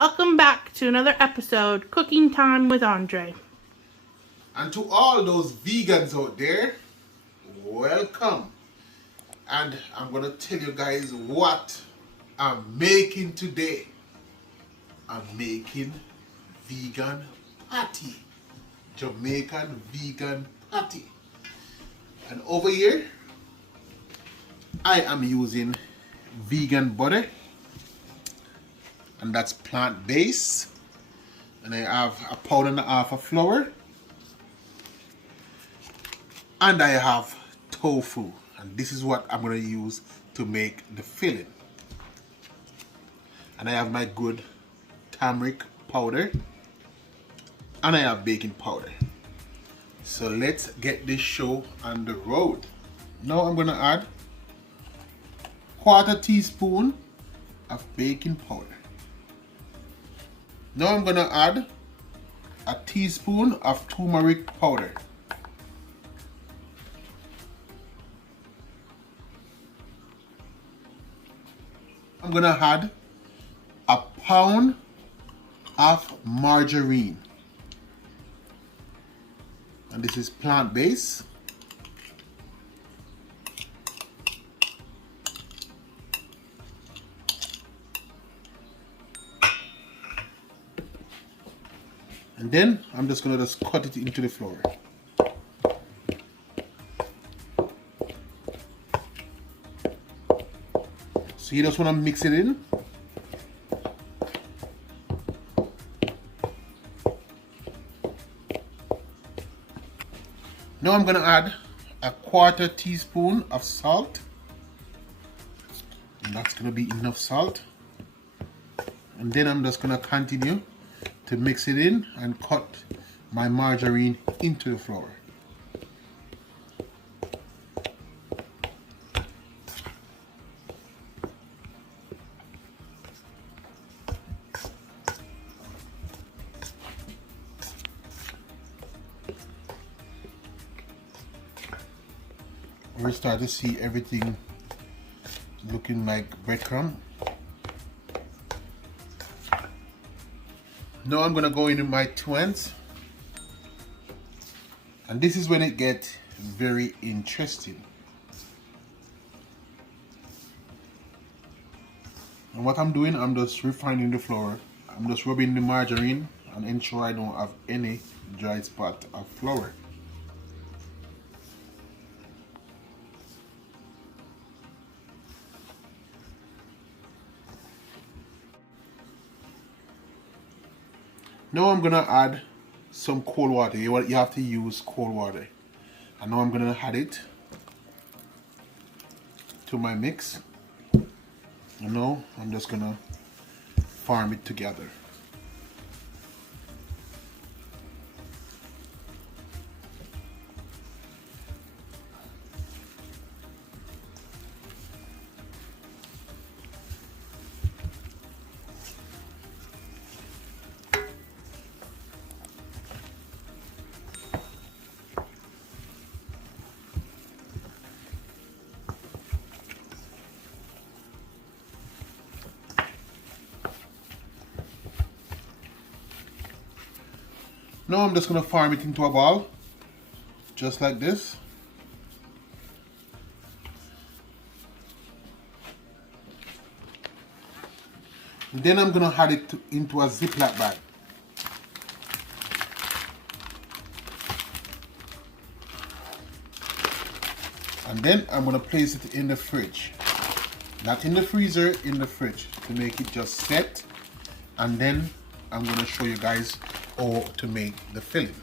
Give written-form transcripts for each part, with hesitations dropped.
Welcome back to another episode, Cooking Time with Andre. And to all those vegans out there, welcome. And I'm going to tell you guys what I'm making today. I'm making vegan patty. Jamaican vegan patty. And over here, I am using vegan butter. And that's plant-based. And I have a pound and a half of flour. And I have tofu. And this is what I'm going to use to make the filling. And I have my good turmeric powder. And I have baking powder. So let's get this show on the road. Now I'm going to add 1/4 teaspoon of baking powder. Now I'm going to add a teaspoon of turmeric powder. I'm going to add a pound of margarine. And this is plant-based. And then I'm just going to cut it into the flour. So you just want to mix it in. Now I'm going to add a 1/4 teaspoon of salt. And that's going to be enough salt. And then I'm just going to continue to mix it in and cut my margarine into the flour. We start to see everything looking like breadcrumb. Now I'm gonna go into my 2 ends, and this is when it gets very interesting. And what I'm doing, I'm just refining the flour. I'm just rubbing the margarine and ensure I don't have any dry spot of flour. Now I'm gonna add some cold water. You have to use cold water. And now I'm gonna add it to my mix. And now I'm just gonna form it together. Now I'm just going to form it into a ball, just like this. And then I'm going to add it into a Ziploc bag. And then I'm going to place it in the fridge. Not in the freezer, in the fridge, to make it just set. And then I'm going to show you guys how to make the filling.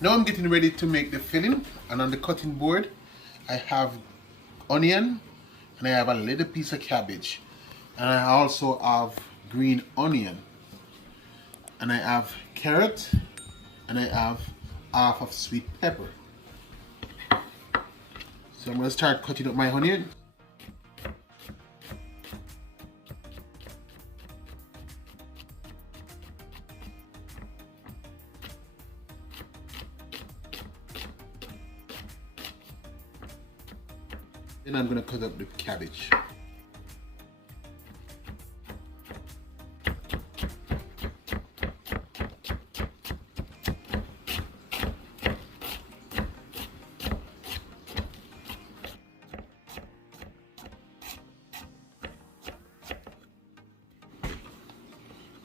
Now I'm getting ready to make the filling, and on the cutting board I have onion, and I have a little piece of cabbage, and I also have green onion, and I have carrot, and I have half of sweet pepper. So I'm going to start cutting up my onion. Then I'm going to cut up the cabbage.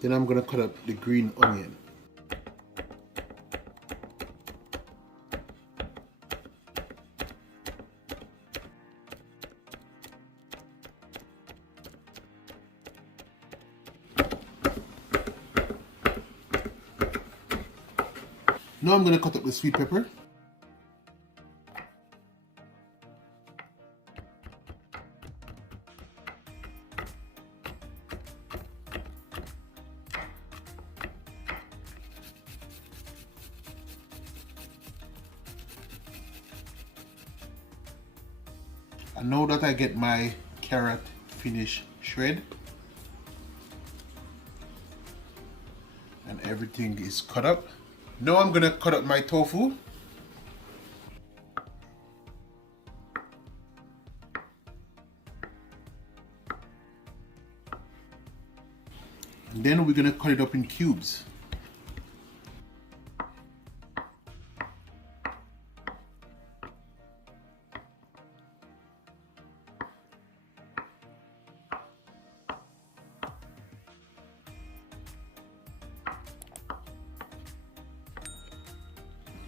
Then I'm gonna cut up the green onion. Now I'm gonna cut up the sweet pepper. And now that I get my carrot finished shred and everything is cut up, now I'm gonna cut up my tofu. And then we're gonna cut it up in cubes.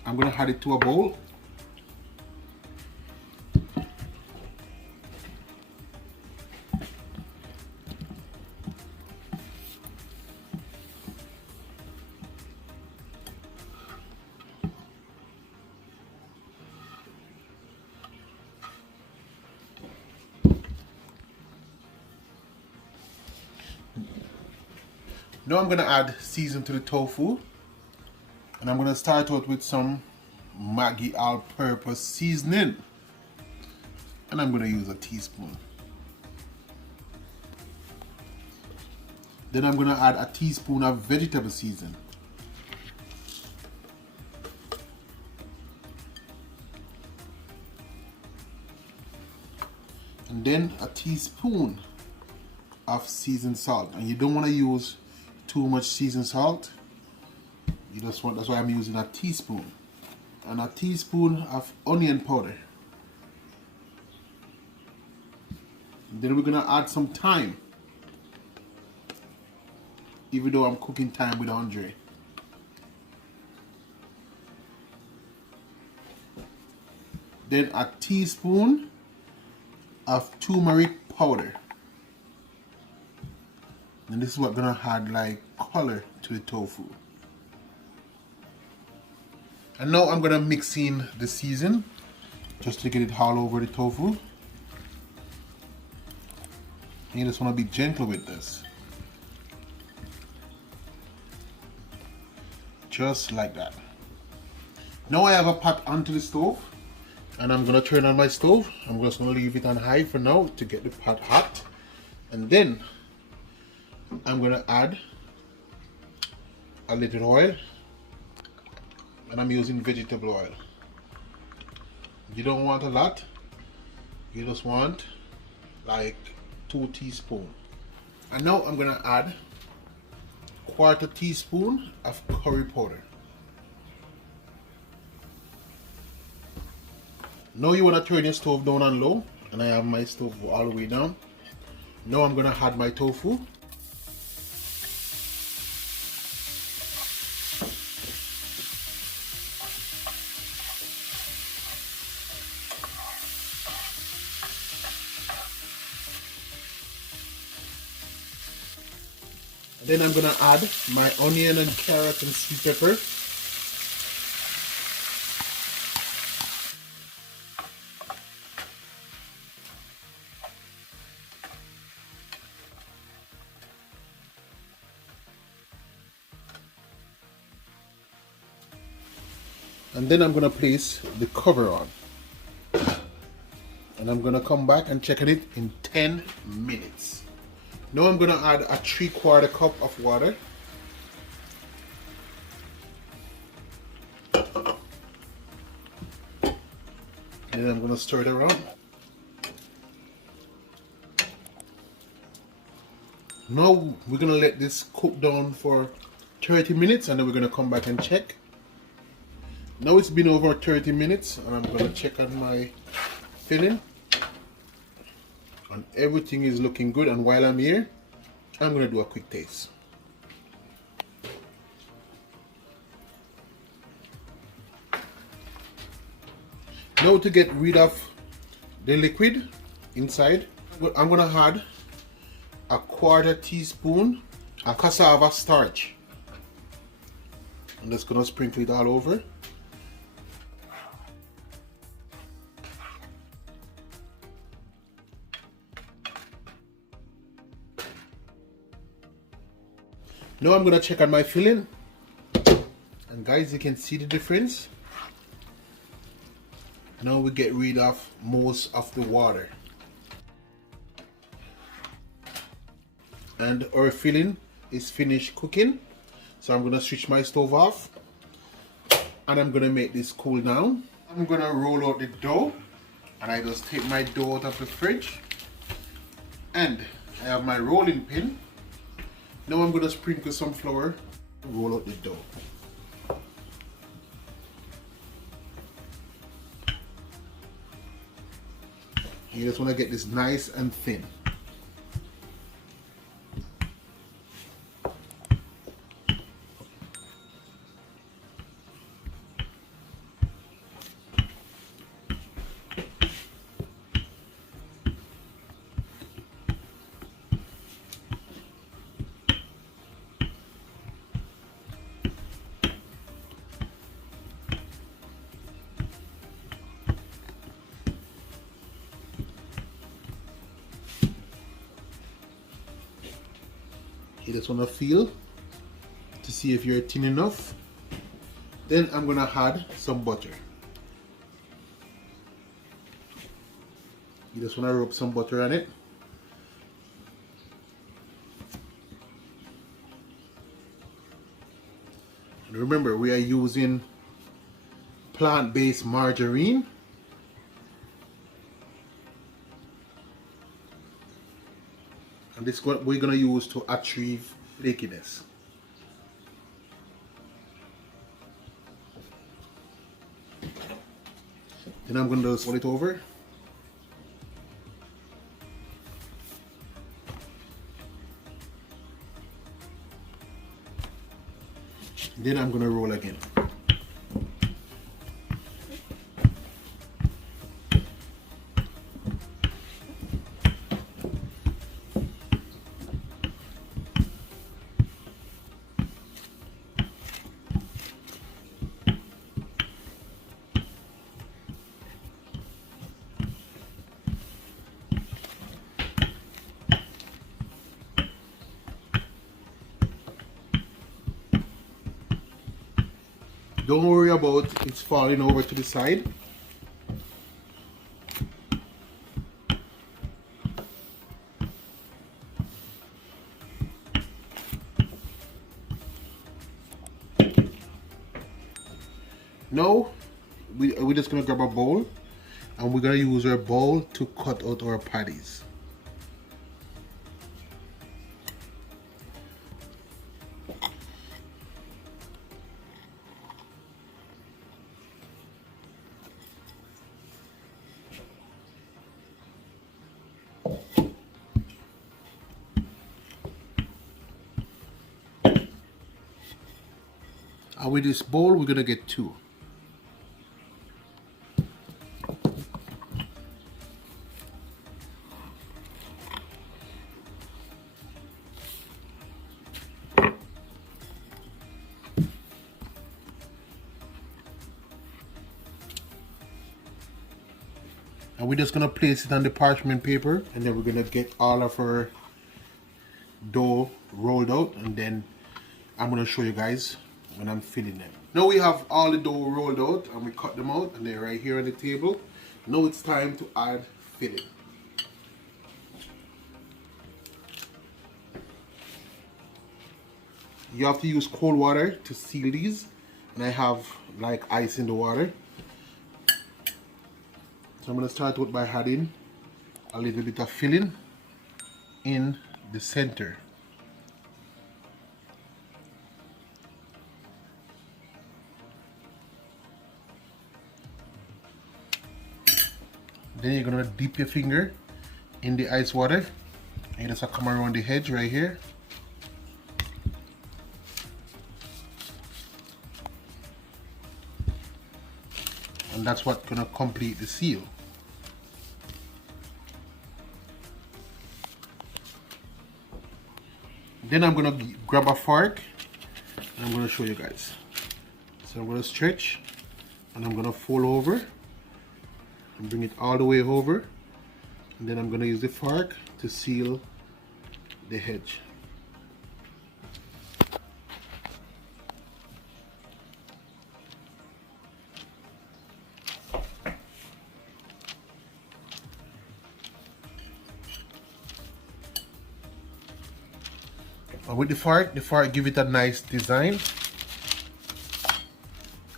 I'm gonna add it to a bowl. Now I'm gonna add season to the tofu. And I'm gonna start out with some Maggi all-purpose seasoning. And I'm gonna use a teaspoon. Then I'm gonna add a teaspoon of vegetable seasoning. And then a teaspoon of seasoned salt. And you don't wanna use too much seasoned salt. You just want, that's why I'm using a teaspoon. And a teaspoon of onion powder. And then we're gonna add some thyme. Even though I'm cooking thyme with Andre. Then a teaspoon of turmeric powder. And this is what's gonna add like color to the tofu. And now I'm gonna mix in the season just to get it all over the tofu. And you just wanna be gentle with this. Just like that. Now I have a pot onto the stove and I'm gonna turn on my stove. I'm just gonna leave it on high for now to get the pot hot. And then I'm gonna add a little oil. And I'm using vegetable oil. You don't want a lot. You just want like 2 teaspoons. And now I'm gonna add 1/4 teaspoon of curry powder. Now you wanna turn your stove down on low, and I have my stove all the way down. Now I'm gonna add my tofu. Then I'm gonna add my onion and carrot and sweet pepper. And then I'm gonna place the cover on. And I'm gonna come back and check it in 10 minutes. Now I'm gonna add a 3/4 cup of water. And I'm gonna stir it around. Now we're gonna let this cook down for 30 minutes and then we're gonna come back and check. Now it's been over 30 minutes and I'm gonna check on my filling. And everything is looking good, and while I'm here, I'm gonna do a quick taste. Now to get rid of the liquid inside, I'm gonna add a 1/4 teaspoon of cassava starch. I'm just gonna sprinkle it all over. Now I'm gonna check on my filling, and guys, you can see the difference. Now we get rid of most of the water, and our filling is finished cooking. So I'm gonna switch my stove off, and I'm gonna make this cool down. I'm gonna roll out the dough, and I just take my dough out of the fridge, and I have my rolling pin. Now I'm gonna sprinkle some flour, roll out the dough. You just wanna get this nice and thin. You just want to feel to see if you're thin enough. Then I'm going to add some butter. You just want to rub some butter on it. And remember, we are using plant-based margarine. And this is what we're going to use to achieve flakiness. Then I'm going to just fold it over. Then I'm going to roll again. Don't worry about it's falling over to the side. Now we're just gonna grab a bowl, and we're gonna use our bowl to cut out our patties. And with this bowl, we're gonna get 2. And we're just gonna place it on the parchment paper, and then we're gonna get all of our dough rolled out, and then I'm gonna show you guys when I'm filling them. Now we have all the dough rolled out, and we cut them out, and they're right here on the table. Now it's time to add filling. You have to use cold water to seal these, and I have like ice in the water. So I'm going to start out by adding a little bit of filling in the center. Then you're going to dip your finger in the ice water, and you just come around the edge right here. And and that's what's gonna complete the seal. Then I'm gonna grab a fork and I'm gonna show you guys. So I'm gonna stretch and I'm gonna fold over and bring it all the way over, and then I'm gonna use the fork to seal the edge. And with the fork give it a nice design,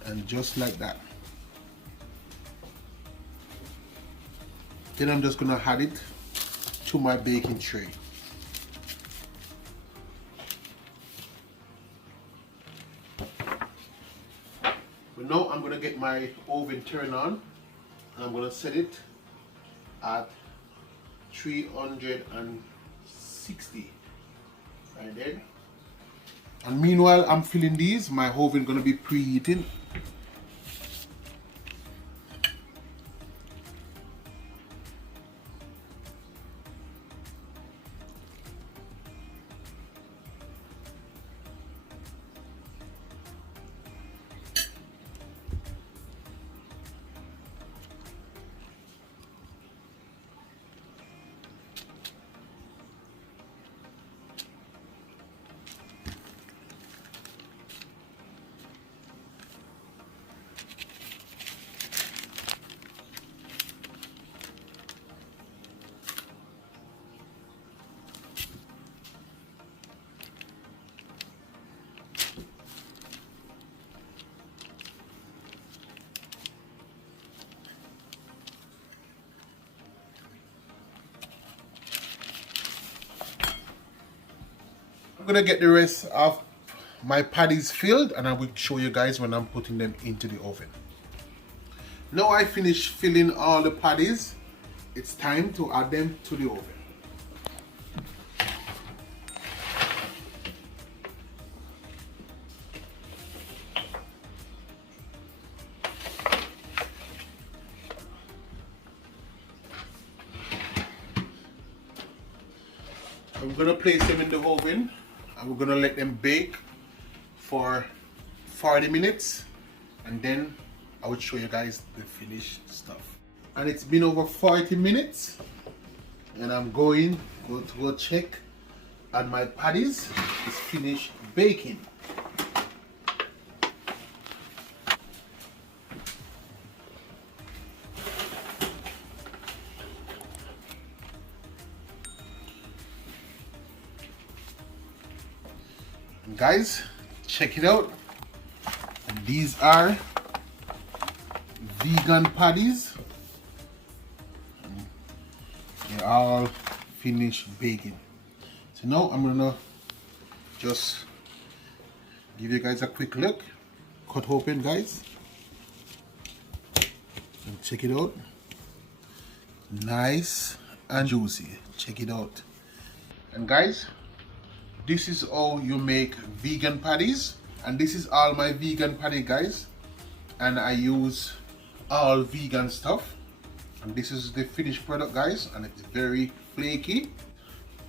and just like that. Then I'm just gonna add it to my baking tray. But now I'm gonna get my oven turned on. I'm gonna set it at 360 right there. And meanwhile I'm filling these, my oven gonna be preheating. I'm gonna get the rest of my patties filled and I will show you guys when I'm putting them into the oven. Now I finished filling all the patties, it's time to add them to the oven. I'm gonna place them in the oven and we're gonna let them bake for 40 minutes, and then I will show you guys the finished stuff. And it's been over 40 minutes and I'm going to go check, and my patties is finished baking. Guys, check it out. These are vegan patties. They're all finished baking. So now I'm gonna just give you guys a quick look. Cut open, guys, and check it out. Nice and juicy. Check it out. And guys, this is how you make vegan patties, and this is all my vegan patty, guys, and I use all vegan stuff, and this is the finished product, guys, and it's very flaky.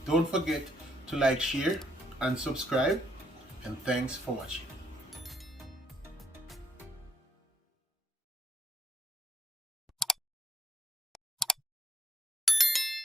Don't forget to like, share and subscribe, and thanks for watching.